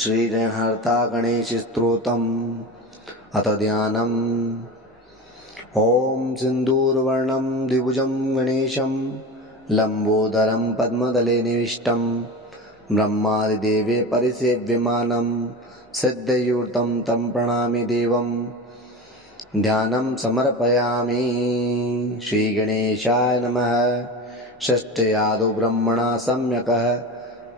श्रीहर्ता गणेशस्तोत्रम् अथ ध्यानम्। ॐ सिन्दूरवर्णं द्विभुजं गणेशं लम्बोदरं पद्मदले निविष्टं ब्रह्मादिदेवे परिसेव्यमानं सिद्धयूर्तं तं प्रणमामि देवम्। ध्यानं समर्पयामि। श्रीगणेशाय नमः। षष्ठयादो ब्रह्मणा सम्यकः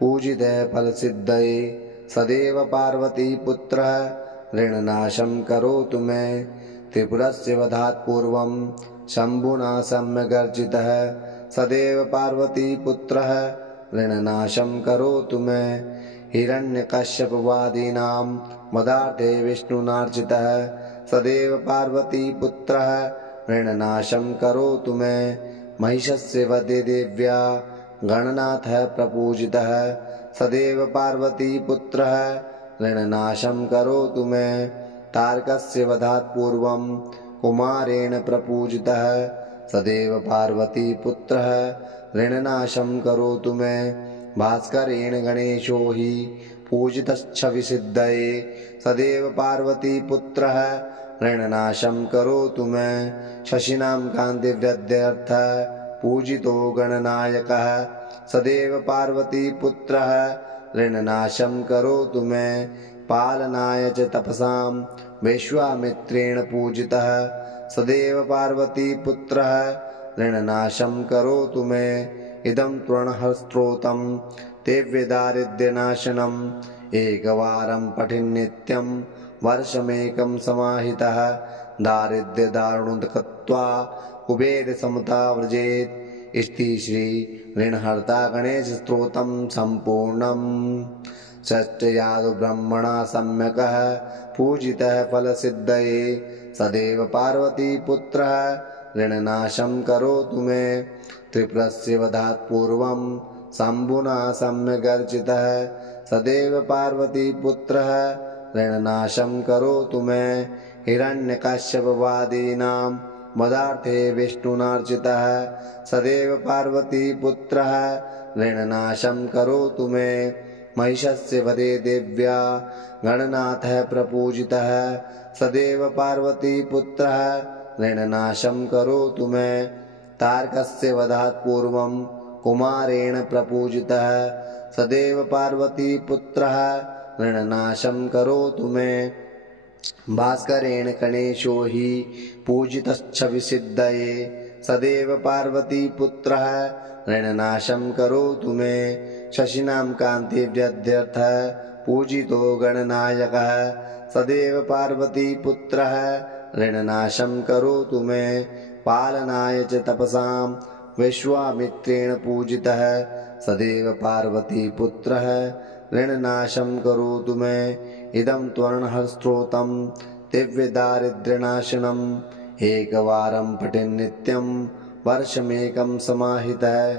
पूजितः फलसिद्धये सदैव पार्वतीपुत्रः ऋणनाशं करोतु मे। त्रिपुरस्य वधात् पूर्वं शम्भुना सम्यगर्जितः सदैव पार्वतीपुत्रः ऋणनाशं करोतु मे। हिरण्यकश्यपवादीनां वधार्थे विष्णुनार्चितः सदैव पार्वतीपुत्रः ऋणनाशं करोतु मे। महिषस्य वधे देव्या गणनाथः प्रपूजितः सदैव पार्वतीपुत्रः ऋणनाशं करोतु मे। तारकस्य वधात् पूर्वं कुमारेण प्रपूजितः सदैव पार्वतीपुत्रः ऋणनाशं करोतु मे। भास्करेण गणेशो हि पूजितश्छविसिद्धये सदैव पार्वतीपुत्रः ऋणनाशं करोतु मे। शशिनां कान्तिवृद्ध्यर्थः पूजितो गणनायकः सदैव पार्वतीपुत्रः ऋणनाशं करोतु मे। पालनाय च तपसां विश्वामित्रेण पूजितः सदैव पार्वतीपुत्रः ऋणनाशं करोतु मे। इदं तृणहस्तोत्रं दिव्यदारिद्र्यनाशनम् एकवारं पठिन्नित्यं वर्षमेकं समाहितः दारिद्र्यदारुणतकृत्वा कुबेरसमता व्रजेत्। इति श्री ऋणहर्ता गणेशस्तोत्रं सम्पूर्णम्। षष्ठयादो ब्रह्मणा सम्यकः पूजितः फलसिद्धये सदैव पार्वतीपुत्रः ऋणनाशं करोतु मे। त्रिपुरस्य वधात् पूर्वं शम्भुना सम्यगर्जितः सदैव पार्वतीपुत्रः ऋणनाशं करोतु मे। हिरण्यकश्यपवादीनां वधार्थे विष्णुनार्चितः सदैव पार्वतीपुत्रः ऋणनाशं करोतु मे। महिषस्य वधे देव्या गणनाथः प्रपूजितः सदैव पार्वतीपुत्रः ऋणनाशं करोतु मे। तारकस्य वधात् पूर्वं कुमारेण प्रपूजितः सदैव पार्वतीपुत्रः ऋणनाशं करोतु मे। भास्करेण गणेशो हि पूजितश्छविसिद्धये सदैव पार्वतीपुत्रः ऋणनाशं करोतु मे। शशिनां कान्तिवृद्ध्यर्थः पूजितो गणनायकः सदैव पार्वतीपुत्रः ऋणनाशं करोतु मे। पालनाय च तपसां विश्वामित्रेण पूजितः सदैव पार्वतीपुत्रः ऋणनाशं करोतु मे। इदं तृणहस्तोत्रं दिव्यदारिद्र्यनाशनम् एकवारं पठिन्नित्यं वर्षमेकं समाहितः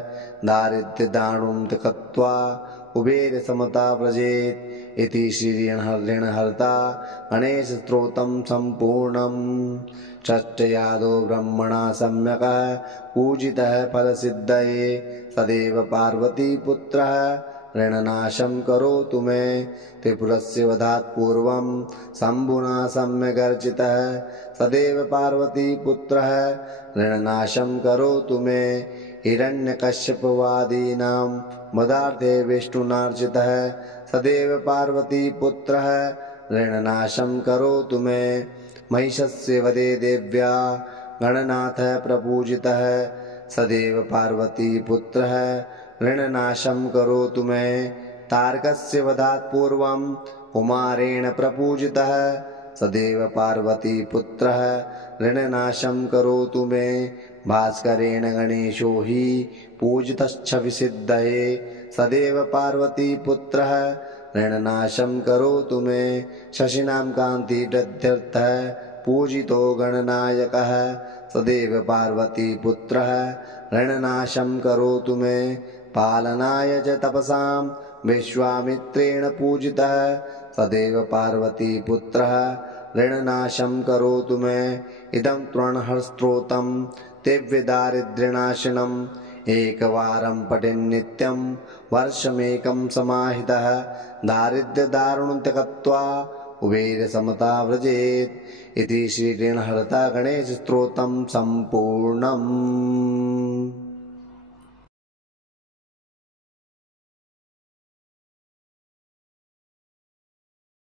दारिद्र्यदारुणं त्यक्त्वा कुबेरसमता व्रजेत्। इति श्री ऋणहर्ता गणेशस्तोत्रं सम्पूर्णम्। षष्ठयादो ब्रह्मणा सम्यकः पूजितः फलसिद्धये सदैव पार्वतीपुत्रः ऋणनाशं करोतु मे। त्रिपुरस्य वधात् पूर्वं शम्भुना सम्यगर्जितः सदैव पार्वतीपुत्रः ऋणनाशं करोतु मे। हिरण्यकश्यपवादीनां वधार्थे विष्णुनार्चितः सदैव पार्वतीपुत्रः ऋणनाशं करोतु मे। महिषस्य वधे देव्या गणनाथः प्रपूजितः सदैव पार्वतीपुत्रः ऋणनाशं करोतु मे। तारकस्य वधात् पूर्वं कुमारेण प्रपूजितः सदैव पार्वतीपुत्रः ऋणनाशं करोतु मे। भास्करेण गणेशो हि पूजितश्छविसिद्धये सदैव पार्वतीपुत्रः ऋणनाशं करोतु मे। शशिनां कान्तिवृद्ध्यर्थः पूजितो गणनायकः सदैव पार्वतीपुत्रः ऋणनाशं करोतु मे। पालनाय च तपसां विश्वामित्रेण पूजितः सदैव पार्वतीपुत्रः ऋणनाशं करोतु मे। इदं तृणहस्तोत्रं दिव्यदारिद्र्यनाशनम् एकवारं पठेन्नित्यं वर्षमेकं समाहितः दारिद्र्यदारुणं त्यक्त्वा कुबेरसमता व्रजेत् इति श्री ऋणहर्ता गणेश स्तोत्रं सम्पूर्णम्।